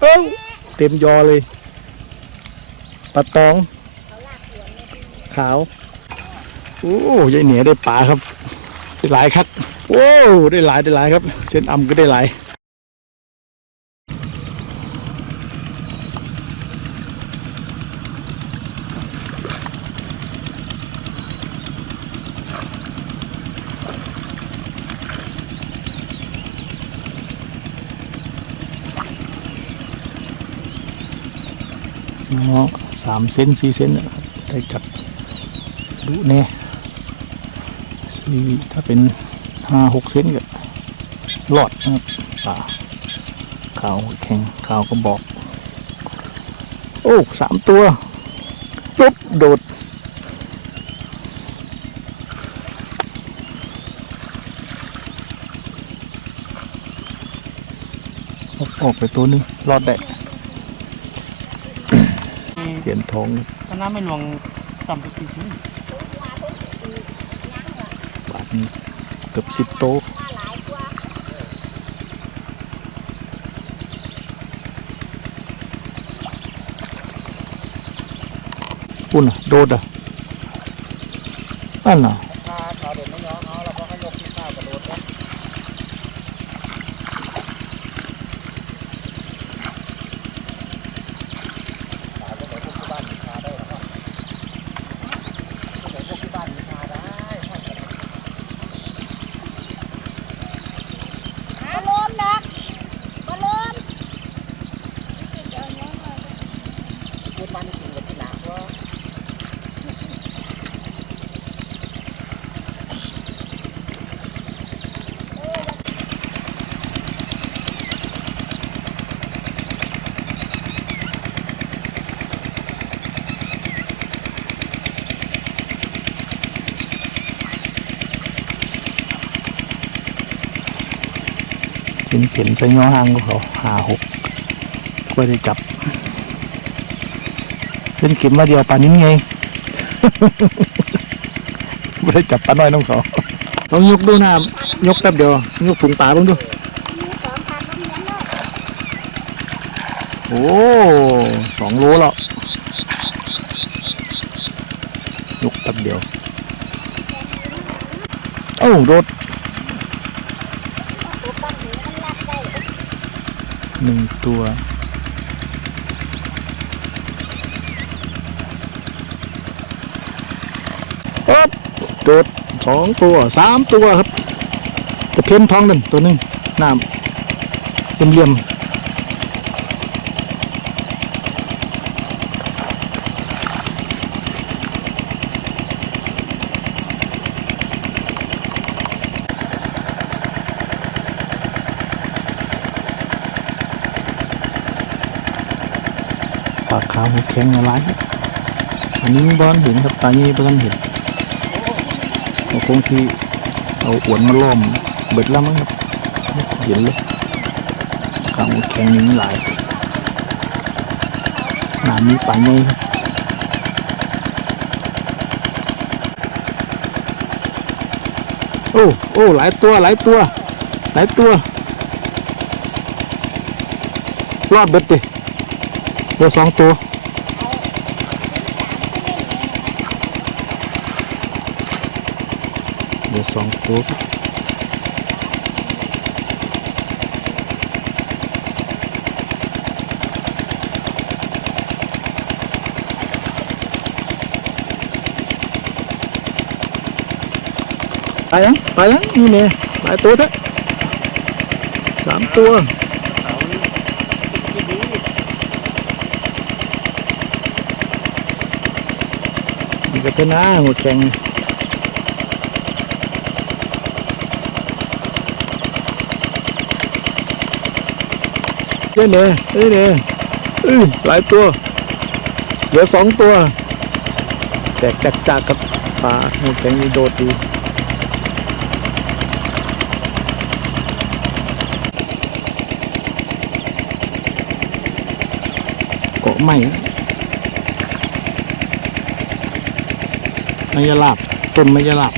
เอ้าเต็มยอเลยปลาตอง ขาว โอ้ยายเหนียได้ปลาครับ ได้หลายครับ โอ้ได้หลายได้หลายครับ เส้นอำก็ได้หลาย เนาะสามเซนสี่เซนนะครับได้จับดูแน่สี่ถ้าเป็นห้าหกเซนก็รอดนะครับป่าขาวแข็งขาวก็บอก โอ้สามตัวปุ๊บโดดออกไปตัวหนึงรอดได้ เปลี่ยนทองถ้าน้ำไม่หลวงต่ำไปกี่ชิ้นบาทนี้เกือบสิบโต๊ะอุ่นอะโดดอะนั่นน่ะ ถ้าเขาเด็กไม่ยอมเอาเราก็ให้ยกที่ข้าวกระโดดนะขายไปไหนพวกที่บ้านมีคาได้หรอวะไปไหนพวกที่บ้านมีคาได้ หาลมนักมาลม พูดบ้านนี่กินกับที่หนักว่า เห็นไปย่อห่างก็เขาหาหกก็ได้จับเล่นเก็บมาเดียวปลานิ้นไงไม่ได้จับปลาน้อยน้องเขาลองยกดูน้ำยกแป๊บเดียวยกถุงปลาลงดูมีสองพันน้ำเลี้ยงเลยโอ้สองโลแล้วยกแป๊บเดียว เอ้าโดด ตัวตั้งหนีมันรับได้ หนึ่ง ตัวอ๊บโดดสองตัวสามตัวครับตะเพียนทองหนึ่งตัวหนึ่งน้ำเหลี่ยมๆปาก แข็งอะไรครับอันนี้บอลเห็นครับตานี้บอลเห็นเอาคงที่เอาอวนมาล้อมเบิดแล้วมั้งครับเห็นเลยขาวหัวแข็งนี่มันหลายหนามีปลาใหญ่ครับโอ้โอ้หลายตัวหลายตัวหลายตัวรอดเบิดดิเหลือสองตัวเห ลือสองตัวครับไปยังไปยั นี่เนี่ยเนี่เป็นหน้าหัวแข็งเอ้ยเนี่ยเอ้ยเนี่ยอื้อหลายตัว เหลือสองตัว แตกจากจากกับปลาแข็งนี่โดดดีเกาะไหมมายาลาบต้นมายาลาบ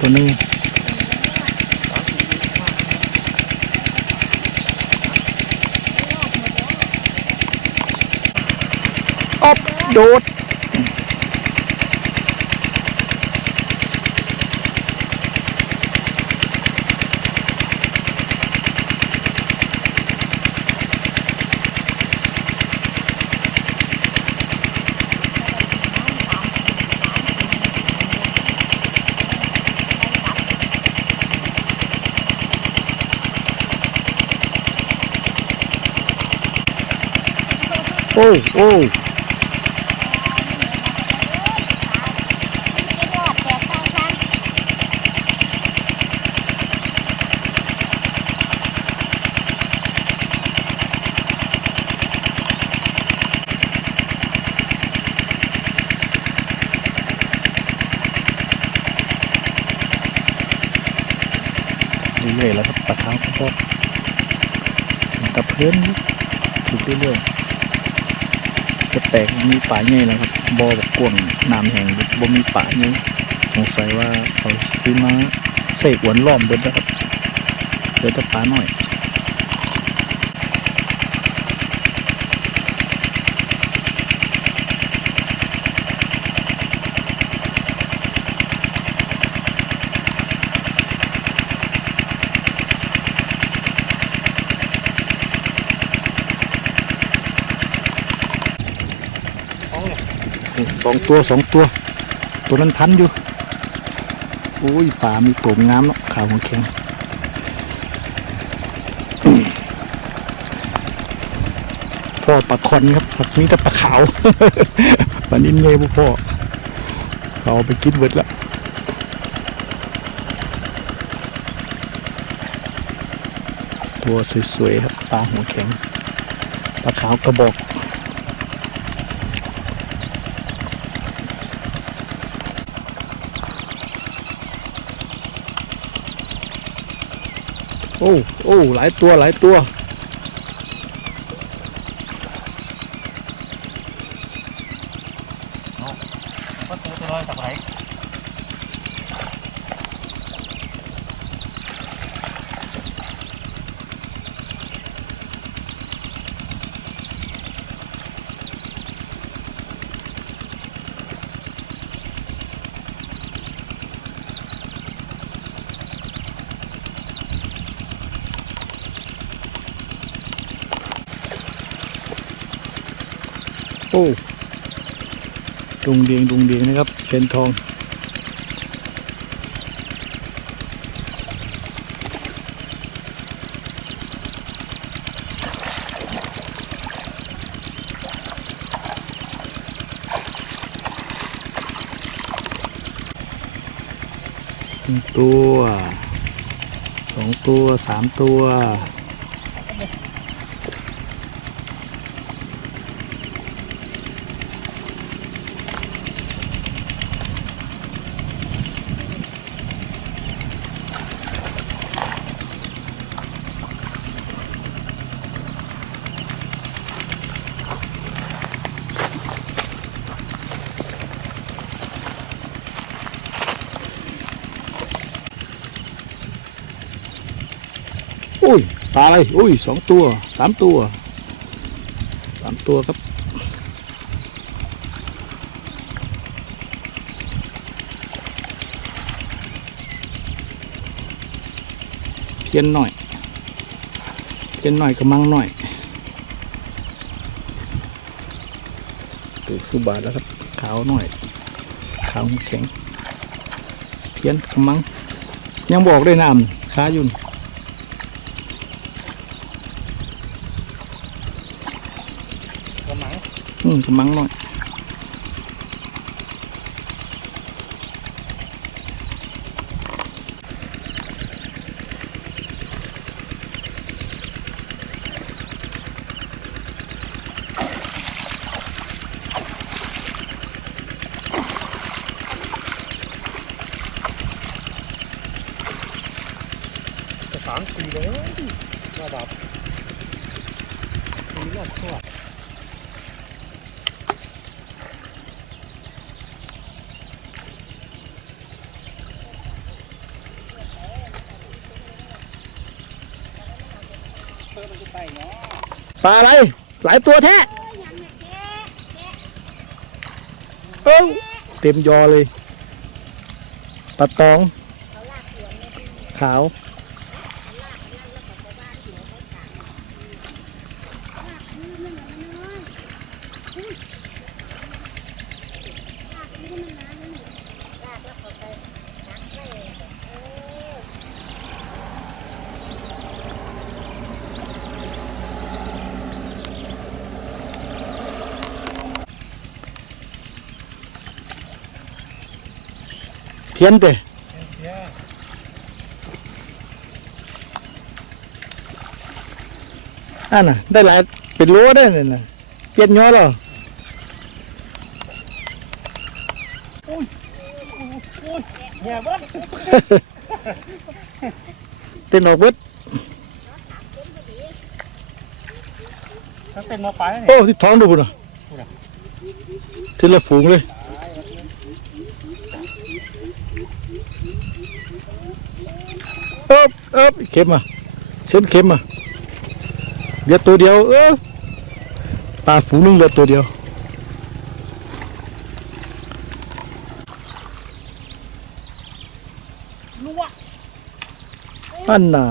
ตัวนึงอบโดด โอ้โอ้รอดแตกข้างทางเรื่อยๆแล้วก็ปะเท้าก็กับเพื่อนถูกเรื่อยๆ แตกมีป่าใหญ่แล้วครับบ่อแบบกวางน้ำแห้งบ่มีป่าใหญ่สงสัยว่าเขาซื้อมาใส่อวนล้อมเบิดนะครับเดี๋ยวจะป่าน้อย ของเนี่ย ส องตัวสองตัว ตัวนั้นทันอยู่โอ้ยป่ามีตัวงามเนาะขาวของแข็งพ่อปลาคอนครับมีแต่ปลาขาวปลานิ่นเงยพ่อเขาไปกินเวิร์ดละตัวสวยๆครับปลาหัวแข็งปลาขาวกระบอก อ้โอ้หลายตัวหลายตัว ก็ตัวตัวลอยจากไหน โอ้ดุงเดียงดุงเดียงนะครับเชนทองหนึ่งตัวสองตัวสามตัวาอะไร อุ้ยสองตัวสามตัวสามตัวครับ เพี้ยนหน่อย เพี้ยนหน่อยกระมังหน่อยตัวสุบาทแล้วครับ ขาวหน่อย ขาวแข็ง เพี้ยนกระมัง ยังบอกได้น้ำค้าอยู่กระหมัง อืมกำมังหน่อยสามสี่เลยระดับสี่รอบทั่ว ปลาอะไร หลายตัวแท้โอ้ยยังเนี่ยแกะเอ้าเต็มยอเลยปลาตอง ขาลาวเนี่ย ขาว ลากนั่นแล้วก็ไปบ้านหัวไปขายลากมือมันหน่อยน้อยอุ้ยลากมือมันนานนั่นนี่ลากแล้วก็ไปตักไว้เออ เทียนเตะเดี๋ยวอ่าน่ะได้หลายเป็นโลได้เนี่ยน่ะเปลี่ยนยอแล้วเนี่ยเบิ้ลเต้นออกเบิดถ้าเป็นมาปลายเนี่ยโอ้ที่ท้องดูพุ่นอะทีละฝูงเลย เอ๊บเอ๊บเข็มอะเส้นเข็มอะเหลือตัวเดียว เออปลาฝูงนึงเหลือตัวเดียวอันน่ะ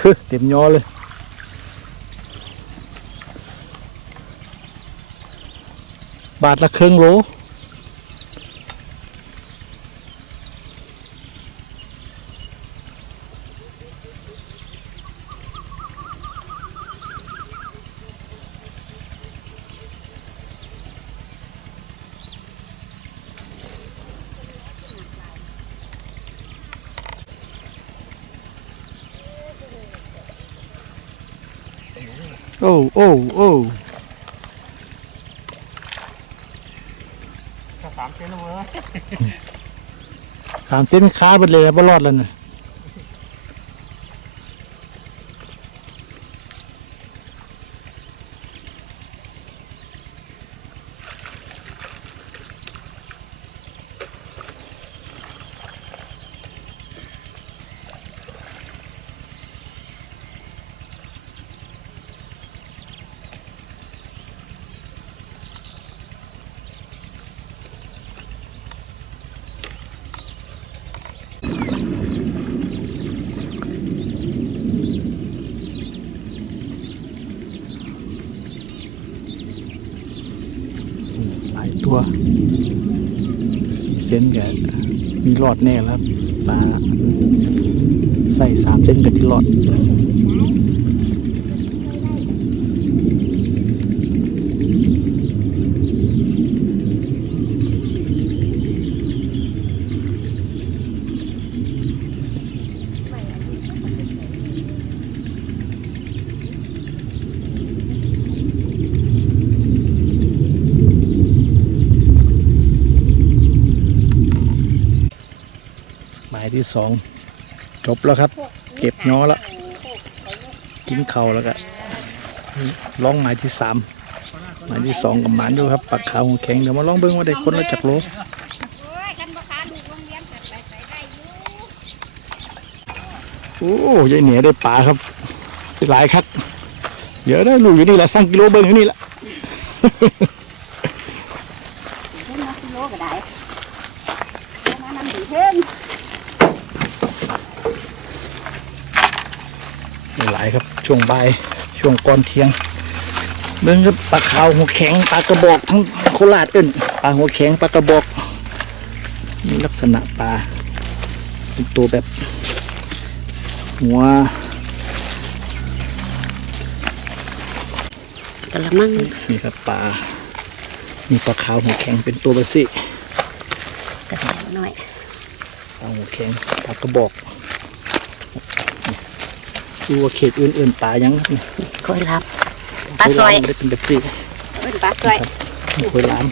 ฮึเต็มยอเลยบาทละครึ่งโล โอ้โอ้โอ้ถ้าสามเซนละมือสามเส้นค้าไปเลยบ่รอดแล้วน่ะ ตัวสี่เซนกับมีรอดแน่แล้วปลาใส่สามเซนกับที่รอด สองจบแล้วครับ เก็บย้อแล้วกินเข่าแล้วก็ร้องหมายที่สามหมายที่สองกับหมานอยู่ครับปักขาวหัวแข็งเดี๋ยวมาลองเบิ้งว่าได้คนละจักโลโอ้ยกันบ่ขาลูกโรงเรียนไปไปไปได้อยู่โอ้ยายเหนียได้ปลาครับได้หลายครับเดี๋ยวได้ลูกอยู่นี่แหละสั่งกิโลเบิ้งอยู่นี่ละขึ้นมากิโลก็ได้เอามานำถึงเพิ่น ได้หลายครับ ช่วงบ่ายช่วงก่อนเที่ยงเบิ้งครับปลาขาวหัวแข็งปลากระบอกทั้งโคราชเอิ้นปลาหัวแข็งปลากระบอกนี่ลักษณะปลาเป็นตัวแบบหัวกะละมังนี่ครับปลามีปลาขาวหัวแข็งเป็นตัวแบบสิกระดาษหน่อยปลาหัวแข็งปลากระบอก ดูว่าเขตอื่นๆปลายังครับเนี่ยค่อยรับปลาสวยไม่ได้เป็นแบบสิเอิ้นปลาสวยคอยล้าน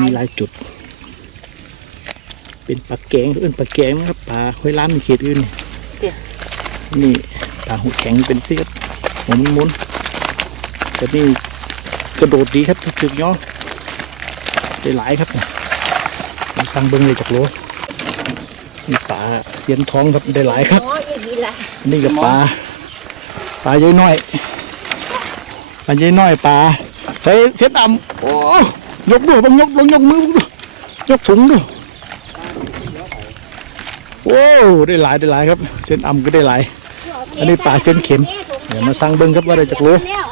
มีหลายจุด เป็นปลาแกงเอื่นปลาแกงนะครับปลาห้อยล้านมีเขตอื่นนี่นี่ปลาหัวแข็งเป็นที่ครับหมุนมุนๆแต่นี่กระโดดดีครับถึกๆย่อได้หลายครับเนี่ยมาสั่งเบิ้งเลยจากโล นี่ปลาเสียนท้องครับได้หลายครับโอ้ยอย่างนี้ละอันนี่ก็ปลาปลาเยอะน้อยปลาเยอะน้อยปลาใส่เสียนอ่ำโอ้ยกดูบังยกลงยกมือบังดูยกถุงดูโอ้ได้หลายได้หลายครับ เส้นอ่ำก็ได้หลาย อันนี้ปลาเส้นเข็มเดี๋ยวมาสั่งเบิ้งครับว่าได้จากโลแล้ว